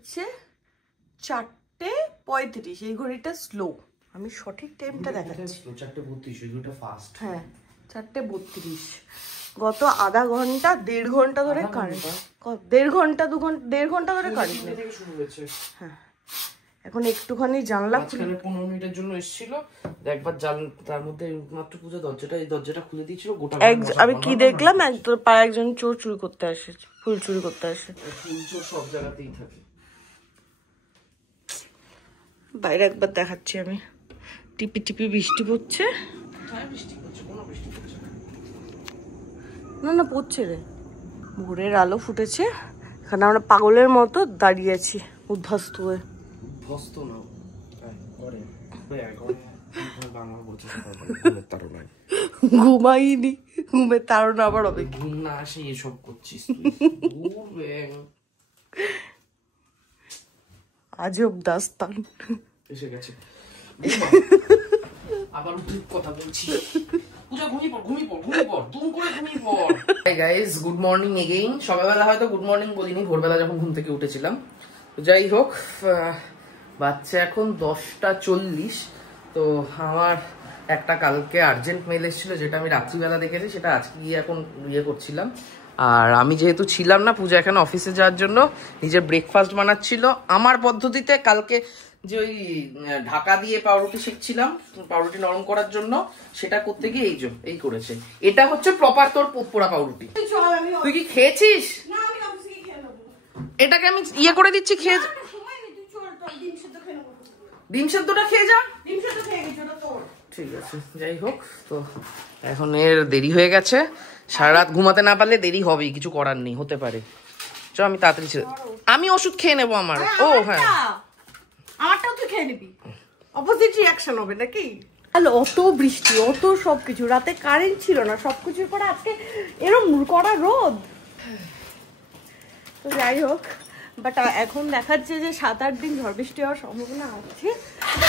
হচ্ছে 4:35। এই ঘড়িটা স্লো, আমি সঠিক টাইমটা দেখাচ্ছি। 4:32, ওই ঘড়িটা ফাস্ট। হ্যাঁ 4:32। গত আধা ঘন্টা 1.5 ঘন্টা ধরে কারেন্ট, 1.5 ঘন্টা 2 ঘন্টা ধরে কারেন্ট থেকে শুরু হয়েছে। হ্যাঁ এখন একটুখানি জানলা খুলে 15 মিনিটের জন্য এসেছিল, একবার তার মধ্যে মাত্র পূজা এই দরজাটা খুলে দিয়েছিল গোটা। আমি কি দেখলাম, একজন চোর চুরি করতে আসে, ফুল চুরি করতে আসে। ফুল চোর সব জায়গাতেই থাকে। বাইরে একবার দেখাচ্ছি আমি, টিপি টিপি বৃষ্টি পড়ছে। হ্যাঁ বৃষ্টি পড়ছে, কোনো বৃষ্টি পড়ছে না না পড়ছে রে, ভোরের আলো ফুটেছে। এখানে আমরা পাগলের মতো দাঁড়িয়ে আছি উদ্ধ্বস্ত হয়ে। উদ্ধ্বস্ত না, ঘুমাইনি, ঘুমের তাড়না আবার হবে। ঘুম না আসে এসব করছিস আজব দাস্তান এসে গেছে। আবার কথা বলছি, পূজা ঘুমিয়ে পড়, তুম করে ঘুমিয়ে পড়। Hi guys, good morning again. সকালবেলা হয়তো গুড মর্নিং বলিনি, ভোরবেলা যখন ঘুম থেকে উঠেছিলাম। যাই হোক, বাচ্চা এখন 10:40। তো আমার একটা কালকে আর্জেন্ট মেল এসেছিল, যেটা আমি রাত্রিবেলা দেখেছি, সেটা আজকে গিয়ে এখন করছিলাম। আর আমি যেহেতু ছিলাম না, পূজা এখানে অফিসে যাওয়ার জন্য নিজের ব্রেকফাস্ট বানাচ্ছিল আমার পদ্ধতিতে। কালকে যে ওই ঢাকা দিয়ে পাউরুটি শিখছিলাম, পাউরুটি নরম করার জন্য, সেটা করতে গিয়ে এই করেছে। এটা হচ্ছে প্রপার তোর পোড়া পাউরুটি। তুই কি খেয়েছিস? এটাকে আমি করে দিচ্ছি, খেয়ে ডিম সেদ্ধটা খেয়ে যা। ঠিক আছে, যাই হোক। তো এখন এর দেরি হয়ে গেছে, সারা রাত ঘুমাতে না পারলে দেরি হবেই, কিছু করার নেই, হতে পারে। চল আমি তাড়াতাড়ি আমি ওষুধ খেয়ে নেবো আমার। ও হ্যাঁ, আমারটাও তুই খেয়ে নিবি, অপোজিট রিঅ্যাকশন হবে নাকি? হ্যালো, অত বৃষ্টি, অত সবকিছু, রাতে কারেন্ট ছিল না, সবকিছুর পরে আজকে এরকম কড়া রোদ। তো যাই হোক, বাট এখন দেখাচ্ছে যে 7-8 দিন ঝড় বৃষ্টি হওয়ার সম্ভাবনা আছে।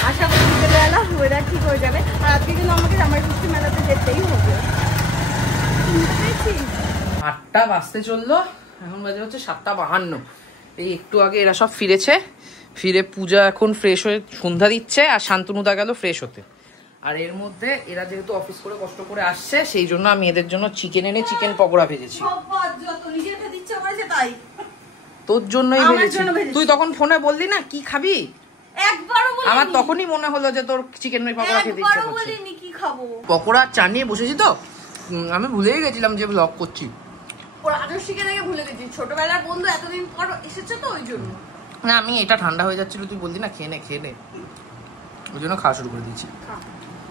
আশা করি বিকেলবেলা ওয়েদার ঠিক হয়ে যাবে। আর আজকে কিন্তু আমাকে জামাই ষষ্ঠী মেলাতে যেতেই হবে। 8টা বাজতে চললো, এখন বাজে হচ্ছে 7:52। এই একটু আগে এরা সব ফিরে পূজা এখন ফ্রেশ হয়ে সন্ধ্যা দিচ্ছে, আর শান্তনুদা গেল ফ্রেশ হতে। আর এর মধ্যে এরা যেহেতু অফিস করে কষ্ট করে আসছে, সেই জন্য আমি এদের জন্য চিকেন এনে চিকেন পকোড়া ভেজেছি। তোর জন্যই ভেজেছি। তুই তখন ফোনে বললি না কি খাবি, আমার তখনই মনে হলো যে তোর চিকেন পকোড়া খেতে ইচ্ছে করছে। পকোড়া চা নিয়ে বসেছি, তো আমি ভুলেই গেছিলাম যে ব্লগ করছি। ছোটবেলার বন্ধু, এতদিন পর এসেছে তো ওই জন্য। না, আমি এটা ঠান্ডা হয়ে যাচ্ছিল, তুই বললি না খেয়ে নে, ওই জন্য খাওয়া শুরু করে দিয়েছি।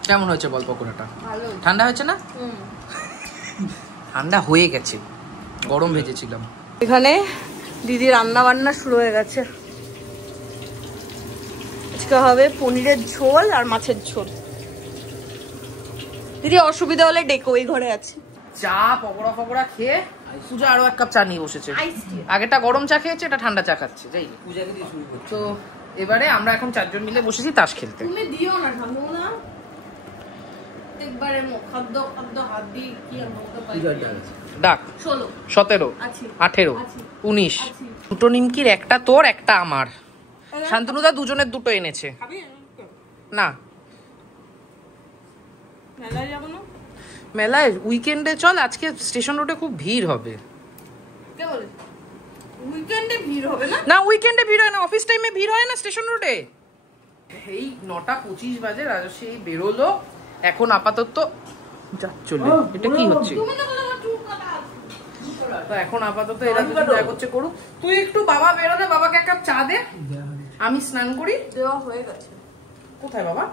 কেমন হয়েছে বল পকোড়াটা? ঠান্ডা হয়েছে না? ঠান্ডা হয়ে গেছে, গরম ভেজেছিলাম। এখানে দিদি রান্না বান্না শুরু হয়ে গেছে। আজকে হবে পনিরের ঝোল আর মাছের ঝোল। দিদি অসুবিধা হলে ডেকো, এই ঘরে আছে। চা পকোড়া খেয়ে পূজা আরো 1 কাপ চা নিয়ে বসেছে। আগেটা গরম চা খেয়েছে, এটা ঠান্ডা চা খাচ্ছে। যাই পূজাকে দিয়ে শুরু করছে। তো এবারে আমরা এখন 4 জন মিলে বসেছি তাস খেলতে। তুমি দিও না ঠান্ডা না, একবারে খাদ্য হাত দিয়ে কি ডাক 16 17 18 19 দুটো নিমকির, একটা তোর একটা আমার। শান্তনুদা দুজনের দুটো এনেছে। না মেলায় উইকেন্ডে চল, আজকে স্টেশন রোডে খুব ভিড় হবে। উইকেন্ডে ভিড় হবে না? না উইকেন্ডে ভিড় হয় না, অফিস টাইমে ভিড় হয় না স্টেশন রোডে। এই 9:25 বাজে, রাজস্বী বেরোলো। এখন আপাতত চলে, এটা কি হচ্ছে? তো এখন আপাতত এরা যা করছে করুক। তুই একটু বাবা বেরোলে বাবাকে 1 কাপ চা দে, আমি স্নান করি। দেওয়া হয়ে গেছে। কোথায় বাবা?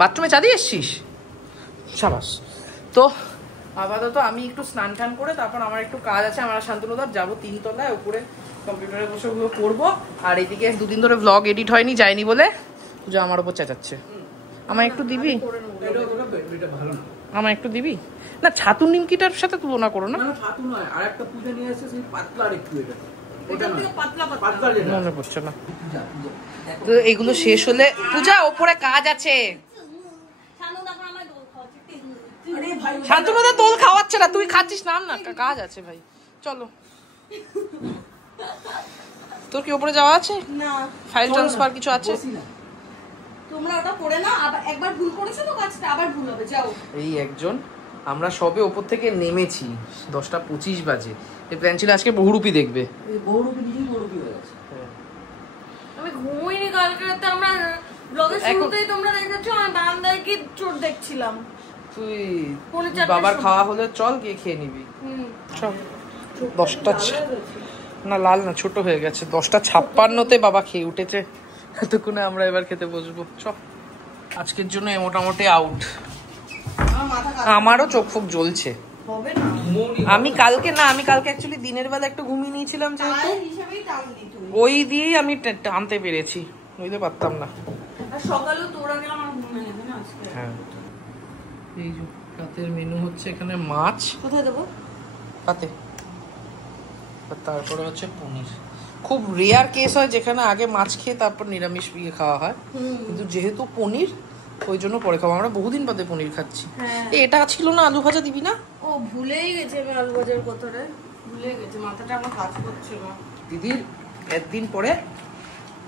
বাথরুমে চা দিয়ে এসছিস? সাবাস। তো আপাতত আমি একটু স্নান টান করে, তারপর আমার একটু কাজ আছে, আমার শান্তনুদার যাবো 3 তলায় উপরে কম্পিউটারে বসে ওগুলো করবো। আর এদিকে 2 দিন ধরে ব্লগ এডিট হয়নি, যায়নি বলে পূজা আমার উপর চেঁচাচ্ছে। আমায় একটু দিবি? আমায় একটু দিবি? না ছাতু নিমকিটার সাথে তুলনা করো না। ছাতু নয়, আরেকটা পূজা নিয়ে এসেছে, সেই পাতলা আর একটু এটা। মনে পড়ছে না। তো এগুলো শেষ হলে পূজা ওপরে কাজ আছে। শান্তনুদা দোল খাওয়াচ্ছে না, তুই খাচ্ছিস না? না কাজ আছে ভাই, চলো। তোর কি উপরে যাওয়া আছে? না ফাইল ট্রান্সফার কিছু আছে? তোমরা ওটা করে না, আবার একবার ভুল করেছো তো কাজটা, আবার ভুল হবে, যাও। এই একজন, আমরা সবে ওপর থেকে নেমেছি, 10:25 বাজে। এই প্ল্যান ছিল আজকে বহুরূপী দেখবে। এই বহুরূপী নিজেই বহুরূপী হয়ে গেছে। আমি ঘুমোইনি কালকে রাতে, আমরা ব্লগের শুরুতেই তোমরা দেখেছো আমি বারান্দায় কি চোর দেখছিলাম। তুই বাবার খাওয়া হলে চল গিয়ে খেয়ে নিবি। চল। 10টা না লাল না ছোট হয়ে গেছে, 10:56-তে বাবা খেয়ে উঠেছে, এতক্ষণে আমরা এবার খেতে বসবো। চল আজকের জন্য মোটামুটি আউট। আমারও চোখ ফোক জ্বলছে। আমি কালকে অ্যাকচুয়ালি দিনের বেলা একটু ঘুমিয়ে নিয়েছিলাম, যেহেতু ওই দিয়েই আমি টানতে পেরেছি, বুঝতে পারতাম না। সকালেও তোরা গেলাম আমার ঘুম ভেঙে গেছে না আজকে। হ্যাঁ এই যে রাতের মেনু হচ্ছে এখানে মাছ। কোথায় দেবো? পাতে। তারপরে হচ্ছে পনির। খুব রেয়ার কেস হয় যেখানে আগে মাছ খেয়ে তারপর নিরামিষ খাওয়া হয়, কিন্তু যেহেতু পনির ওই জন্য পরে খাবো। আমরা বহুদিন বাদে পনির খাচ্ছি। এটা ছিল না আলু ভাজা দিবি না? ও ভুলেই গেছি আমি আলু ভাজার কথাটা, ভুলে গেছি, মাথাটা আমার কাজ করছে না। দিদির একদিন পরে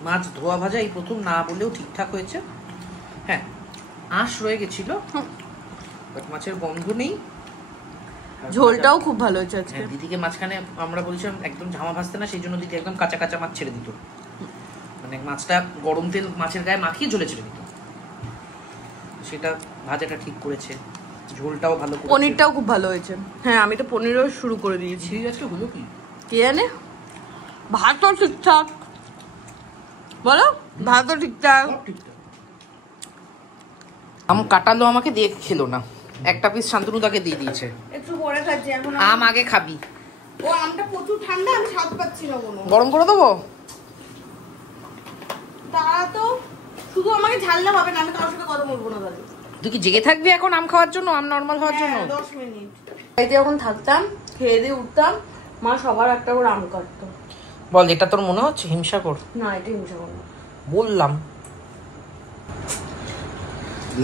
মাছ ধোয়া ভাজা এই প্রথম না বলেও ঠিকঠাক হয়েছে। হ্যাঁ আঁশ রয়ে গেছিল, বাট মাছের গন্ধ নেই। ঝোলটাও খুব ভালো হয়েছে আজকে। দিদিকে মাঝখানে আমরা বলছিলাম একদম ঝামা ভাজতে না, সেই জন্য দিদি একদম কাঁচা কাঁচা মাছ ছেড়ে দিত, মানে মাছটা গরম তেল মাছের গায়ে মাখিয়ে ঝোলে ছেড়ে দিত। সেটা ভাজাটা ঠিক করেছে, ঝোলটাও ভালো করেছে, পনিরটাও খুব ভালো হয়েছে। হ্যাঁ আমি তো পনিরও শুরু করে দিয়েছি। আজকে হলো কি কে জানে, ভাতও ঠিকঠাক, বলো ভাতও ঠিকঠাক। আম কাটালো, আমাকে দিয়ে খেলো না, একটা পিস শান্তনু তাকে দিয়ে দিয়েছে। একটু পরে খাচ্ছি এখন। আম আগে খাবি। ও আমটা প্রচুর ঠান্ডা, আমি স্বাদ পাচ্ছি না কোনো। গরম করে দেবো? তারা তো শুধু আমাকে ঝাললে হবে না, আমি কারোর সাথে কথা বলবো না তাহলে। তুই কি জেগে থাকবি এখন আম খাওয়ার জন্য, আম নর্মাল হওয়ার জন্য? 10 মিনিট বাড়িতে যখন থাকতাম, খেয়ে দিয়ে উঠতাম, মা সবার একটা করে আম কাটতো। বল এটা তোর মনে হচ্ছে হিংসাকর? না এটা হিংসাকর না, বললাম।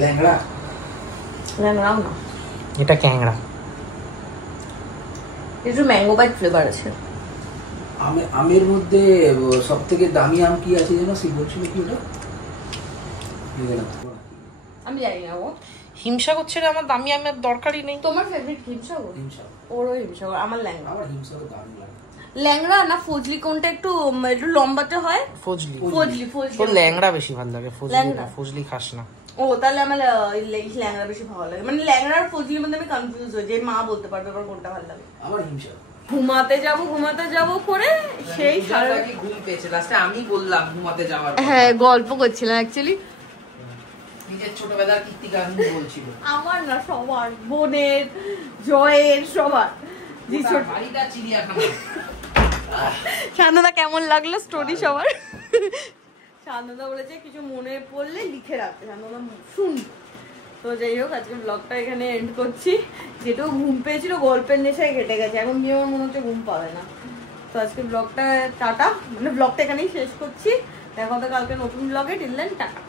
ল্যাংড়া ল্যাংড়াও না, এটা ক্যাংড়া। একটু ম্যাঙ্গো বাইট ফ্লেভার আছে। আমের মধ্যে সব থেকে দামি আম কি আছে যেন, সে বলছিল কি ওটা? আমি জানি না। ও হিংসা করছে রে, আমার দামি আমের দরকারই নেই। তোমার ফেভারিট হিমসাগর? ওরও হিমসাগর, আমার ল্যাংড়া। আমার হিমসাগর দারুণ লাগে। ল্যাংড়া না ফজলি কোনটা একটু একটু লম্বাতে হয়? ফজলি। ফজলি ফজলি। তোর ল্যাংড়া বেশি ভালো লাগে, ফজলি না, ফজলি খাস না। ও তাহলে আমার ল্যাংড়া বেশি ভালো লাগে, মানে ল্যাংড়া আর ফজলির মধ্যে আমি কনফিউজ হই যে মা বলতে পারবে আমার কোনটা ভালো লাগে। আমার হিমসাগর। ঘুমাতে যাব করে সেই সারা ঘুম পেয়েছে, লাস্টে আমি বললাম ঘুমাতে যাওয়ার। হ্যাঁ গল্প করছিলাম অ্যাকচুয়ালি, নিজের ছোটবেলার কীর্তিকা বলছিল। আমার না সবার, বোনের, জয়ের, সবার। বাড়িটা চিড়িয়াখানা। শান্তদা কেমন লাগলো স্টোরি সবার? শান্তদা বলেছে কিছু মনে পড়লে লিখে রাখতে, শান্তদা শুন। তো যাই হোক আজকে ব্লগটা এখানে এন্ড করছি। যেটুকু ঘুম পেয়েছিল গল্পের নেশায় কেটে গেছে, এখন গিয়ে আমার মনে হচ্ছে ঘুম পাবে না। তো আজকে ব্লগটা টাটা, মানে ব্লগটা এখানেই শেষ করছি। দেখা হবে কালকে নতুন ব্লগে। Till then tata.